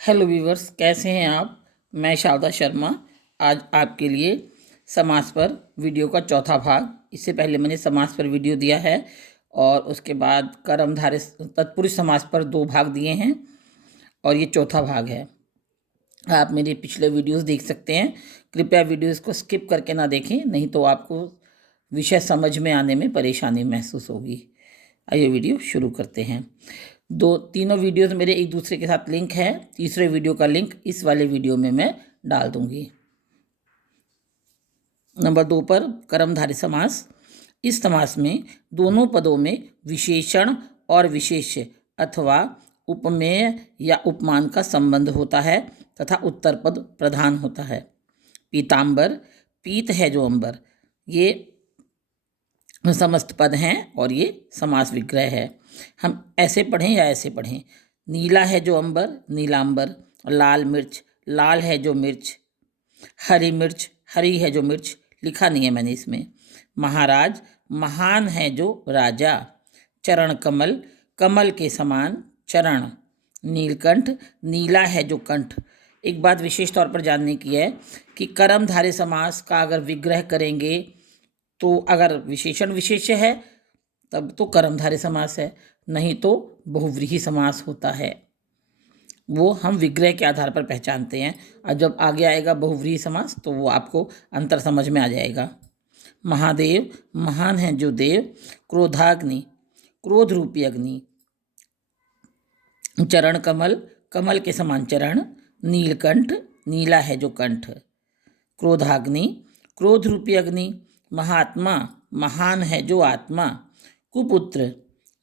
Hello viewers, कैसे हैं आप। मैं शारदा शर्मा आज आपके लिए समास पर वीडियो का चौथा भाग। इससे पहले मैंने समास पर वीडियो दिया है और उसके बाद कर्मधारय तत्पुरुष समास पर 2 भाग दिए हैं और ये चौथा भाग है। आप मेरे पिछले वीडियोस देख सकते हैं। कृपया वीडियोस को स्किप करके ना देखें, नहीं तो आपको विषय समझ में आने में परेशानी महसूस होगी। आइए वीडियो शुरू करते हैं। तीनों वीडियोस मेरे एक दूसरे के साथ लिंक है। तीसरे वीडियो का लिंक इस वाले वीडियो में मैं डाल दूंगी। नंबर 2 पर कर्मधारय समास। इस समास में दोनों पदों में विशेषण और विशेष्य अथवा उपमेय या उपमान का संबंध होता है तथा उत्तर पद प्रधान होता है। पीतांबर, पीत है जो अंबर, ये समस्त पद हैं और ये समास विग्रह है। हम ऐसे पढ़ें या ऐसे पढ़ें। नीला है जो अंबर, नीलांबर। लाल मिर्च, लाल है जो मिर्च। हरी मिर्च, हरी है जो मिर्च। लिखा नहीं है मैंने इसमें। महाराज, महान है जो राजा। चरण कमल, कमल के समान चरण। नीलकंठ, नीला है जो कंठ। एक बात विशेष तौर पर जानने की है कि कर्मधारय समास का अगर विग्रह करेंगे तो अगर विशेषण विशेष्य है तब तो कर्मधारय समास है, नहीं तो बहुव्रीहि समास होता है। वो हम विग्रह के आधार पर पहचानते हैं और जब आगे आएगा बहुव्रीहि समास तो वो आपको अंतर समझ में आ जाएगा। महादेव, महान है जो देव। क्रोधाग्नि, क्रोध रूपी अग्नि। चरण कमल, कमल के समान चरण। नीलकंठ, नीला है जो कंठ। क्रोधाग्नि, क्रोध रूपी अग्नि। महात्मा, महान है जो आत्मा। कुपुत्र,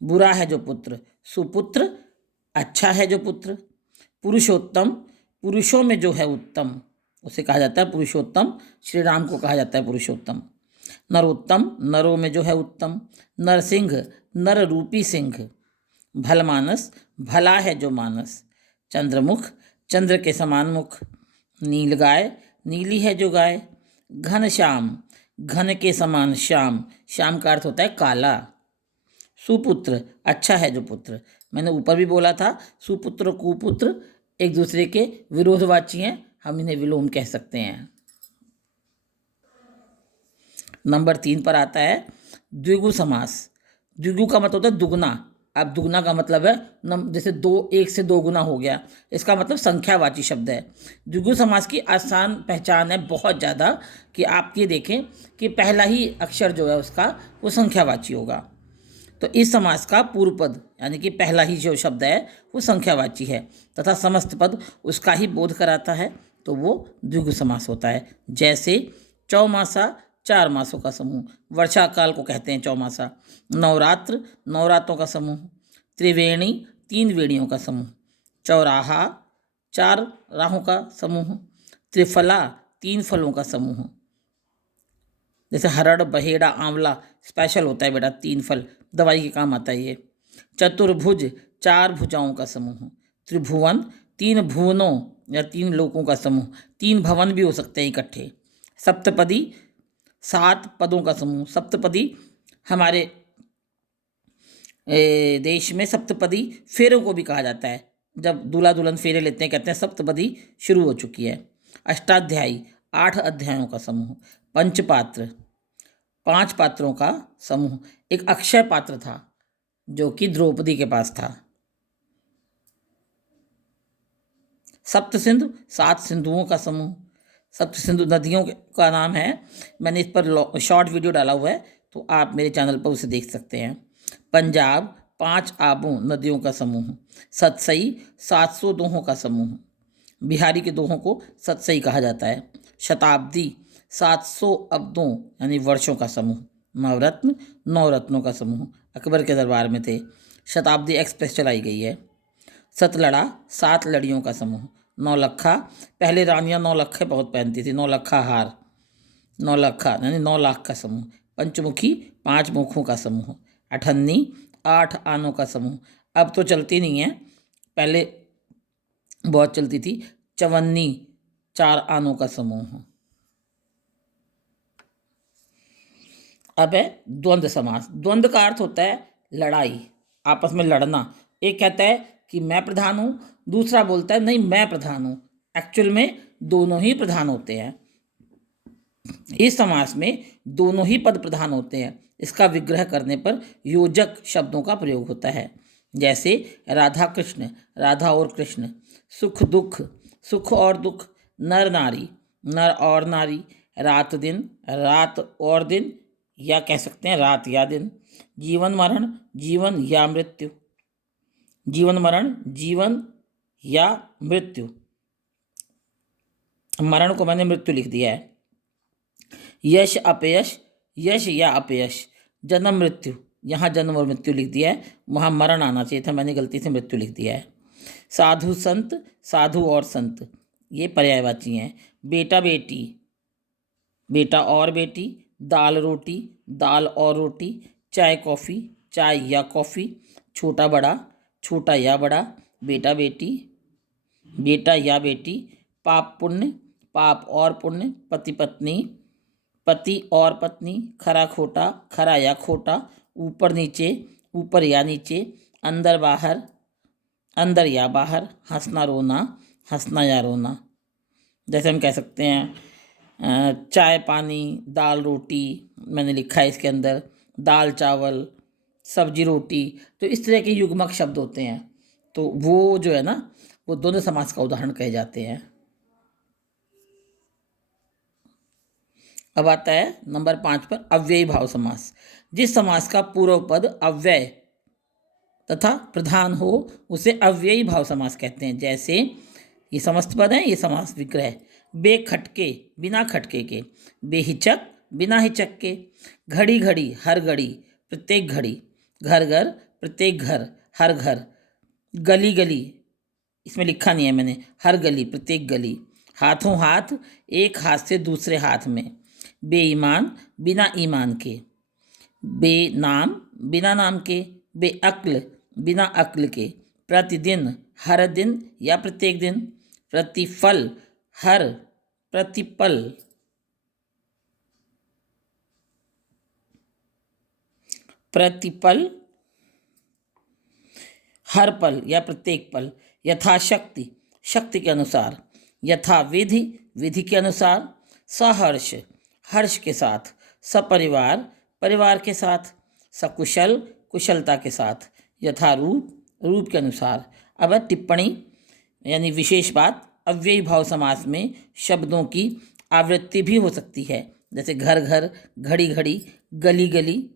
बुरा है जो पुत्र। सुपुत्र, अच्छा है जो पुत्र। पुरुषोत्तम, पुरुषों में जो है उत्तम, उसे कहा जाता है पुरुषोत्तम। श्री राम को कहा जाता है पुरुषोत्तम। नरोत्तम, नरों में जो है उत्तम। नरसिंह, नर रूपी सिंह। भलमानस, भला है जो मानस। चंद्रमुख, चंद्र के समान मुख। नीलगाय, नीली है जो गाय। घनश्याम, घन के समान श्याम। श्याम का अर्थ होता है काला। सुपुत्र, अच्छा है जो पुत्र। मैंने ऊपर भी बोला था सुपुत्र कुपुत्र एक दूसरे के विरोधवाची हैं, हम इन्हें विलोम कह सकते हैं। नंबर 3 पर आता है द्विगु समास। द्विगु का मतलब होता है दुगना। अब दुगना का मतलब है जैसे दो, एक से दो गुना हो गया, इसका मतलब संख्यावाची शब्द है। द्विगु समास की आसान पहचान है बहुत ज़्यादा कि आप ये देखें कि पहला ही अक्षर जो है उसका वो संख्यावाची होगा। तो इस समास का पूर्व पद यानी कि पहला ही जो शब्द है वो संख्यावाची है तथा समस्त पद उसका ही बोध कराता है, तो वो द्विगु समास होता है। जैसे चौमासा, 4 मासों का समूह। वर्षा काल को कहते हैं चौमासा। नवरात्र, नवरात्रों का समूह। त्रिवेणी, 3 वेणियों का समूह। चौराहा, 4 राहों का समूह। त्रिफला, 3 फलों का समूह। जैसे हरड़, बहेड़ा, आंवला स्पेशल होता है बेटा, 3 फल, दवाई के काम आता है ये। चतुर्भुज, 4 भुजाओं का समूह। त्रिभुवन, 3 भुवनों या 3 लोकों का समूह। 3 भवन भी हो सकते हैं इकट्ठे। सप्तपदी, 7 पदों का समूह। सप्तपदी हमारे देश में सप्तपदी फेरों को भी कहा जाता है। जब दूल्हा दुल्हन फेरे लेते हैं कहते हैं सप्तपदी शुरू हो चुकी है। अष्टाध्यायी, 8 अध्यायों का समूह। पंचपात्र, 5 पात्रों का समूह। एक अक्षय पात्र था जो कि द्रौपदी के पास था। सप्त सिंधु, 7 सिंधुओं का समूह। सप्त सिंधु नदियों का नाम है। मैंने इस पर शॉर्ट वीडियो डाला हुआ है तो आप मेरे चैनल पर उसे देख सकते हैं। पंजाब, 5 आबों नदियों का समूह। सतसई, 700 दोहों का समूह। बिहारी के दोहों को सतसई कहा जाता है। शताब्दी, 700 अब्दों यानी वर्षों का समूह। नवरत्न, 9 रत्नों का समूह। अकबर के दरबार में थे। शताब्दी एक्सप्रेस चलाई गई है। सतलड़ा, 7 लड़ियों का समूह। नौलखा, पहले रानियां नौलखे बहुत पहनती थी। नौलखा हार, नौलखा यानी 9 लाख का समूह। पंचमुखी, 5 मुखों का समूह। अठन्नी, 8 आनों का समूह। अब तो चलती नहीं है, पहले बहुत चलती थी। चवन्नी, 4 आनों का समूह। अब है द्वंद्व समास। द्वंद्व का अर्थ होता है लड़ाई, आपस में लड़ना। एक कहता है कि मैं प्रधान हूँ, दूसरा बोलता है नहीं मैं प्रधान हूँ। एक्चुअल में दोनों ही प्रधान होते हैं। इस समास में दोनों ही पद प्रधान होते हैं। इसका विग्रह करने पर योजक शब्दों का प्रयोग होता है, जैसे राधा कृष्ण, राधा और कृष्ण, सुख दुख, सुख और दुख, नर नारी, नर और नारी, रात दिन, रात और दिन, या कह सकते हैं रात या दिन, जीवन मरण, जीवन या मृत्यु, जीवन मरण, जीवन या मृत्यु, मरण को मैंने मृत्यु लिख दिया है, यश अपयश, यश या अपयश, जन्म मृत्यु, यहाँ जन्म और मृत्यु लिख दिया है, वहाँ मरण आना चाहिए था, मैंने गलती से मृत्यु लिख दिया है। साधु संत, साधु और संत, ये पर्यायवाची हैं। बेटा बेटी, बेटा और बेटी, दाल रोटी, दाल और रोटी, चाय कॉफ़ी, चाय या कॉफ़ी, छोटा बड़ा, छोटा या बड़ा, बेटा बेटी, बेटा या बेटी, पाप पुण्य, पाप और पुण्य, पति पत्नी, पति और पत्नी, खरा खोटा, खरा या खोटा, ऊपर नीचे, ऊपर या नीचे, अंदर बाहर, अंदर या बाहर, हंसना रोना, हंसना या रोना। जैसे हम कह सकते हैं चाय पानी, दाल रोटी, मैंने लिखा है इसके अंदर, दाल चावल, सब्जी रोटी। तो इस तरह के युग्मक शब्द होते हैं, तो वो जो है ना, वो द्वंद्व समास का उदाहरण कहे जाते हैं। अब आता है नंबर 5 पर अव्ययी भाव समास। जिस समास का पूर्व पद अव्यय तथा प्रधान हो उसे अव्ययी भाव समास कहते हैं। जैसे ये समस्त पद हैं, ये समास विग्रह, बेखटके, बिना खटके के, बेहिचक, बिना हिचक के, घड़ी घड़ी, हर घड़ी, प्रत्येक घड़ी, घर घर, प्रत्येक घर, हर घर, गली गली, इसमें लिखा नहीं है मैंने, हर गली, प्रत्येक गली, हाथों हाथ, एक हाथ से दूसरे हाथ में, बेईमान, बिना ईमान के, बेनाम, बिना नाम के, बेअक्ल, बिना अक्ल के, प्रतिदिन, हर दिन या प्रत्येक दिन, प्रतिफल, हर, प्रतिपल, प्रतिपल, हर पल या प्रत्येक पल, यथाशक्ति, शक्ति के अनुसार, यथा विधि, विधि के अनुसार, सहर्ष, हर्ष के साथ, सपरिवार, परिवार के साथ, सकुशल, कुशलता के साथ, यथारूप, रूप के अनुसार। अब टिप्पणी यानी विशेष बात, अव्ययी भाव समास में शब्दों की आवृत्ति भी हो सकती है, जैसे घर घर, घड़ी घड़ी, गली गली।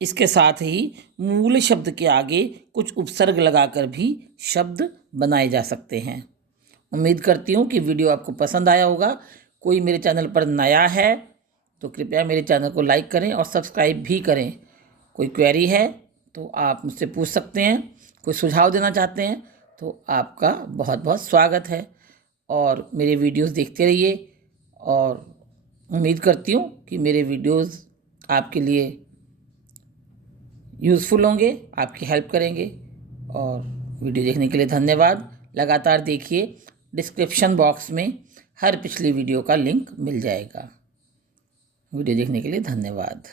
इसके साथ ही मूल शब्द के आगे कुछ उपसर्ग लगाकर भी शब्द बनाए जा सकते हैं। उम्मीद करती हूँ कि वीडियो आपको पसंद आया होगा। कोई मेरे चैनल पर नया है तो कृपया मेरे चैनल को लाइक करें और सब्सक्राइब भी करें। कोई क्वेरी है तो आप मुझसे पूछ सकते हैं, कोई सुझाव देना चाहते हैं तो आपका बहुत बहुत स्वागत है। और मेरे वीडियोस देखते रहिए और उम्मीद करती हूँ कि मेरे वीडियोस आपके लिए यूज़फुल होंगे, आपकी हेल्प करेंगे। और वीडियो देखने के लिए धन्यवाद। लगातार देखिए, डिस्क्रिप्शन बॉक्स में हर पिछली वीडियो का लिंक मिल जाएगा। वीडियो देखने के लिए धन्यवाद।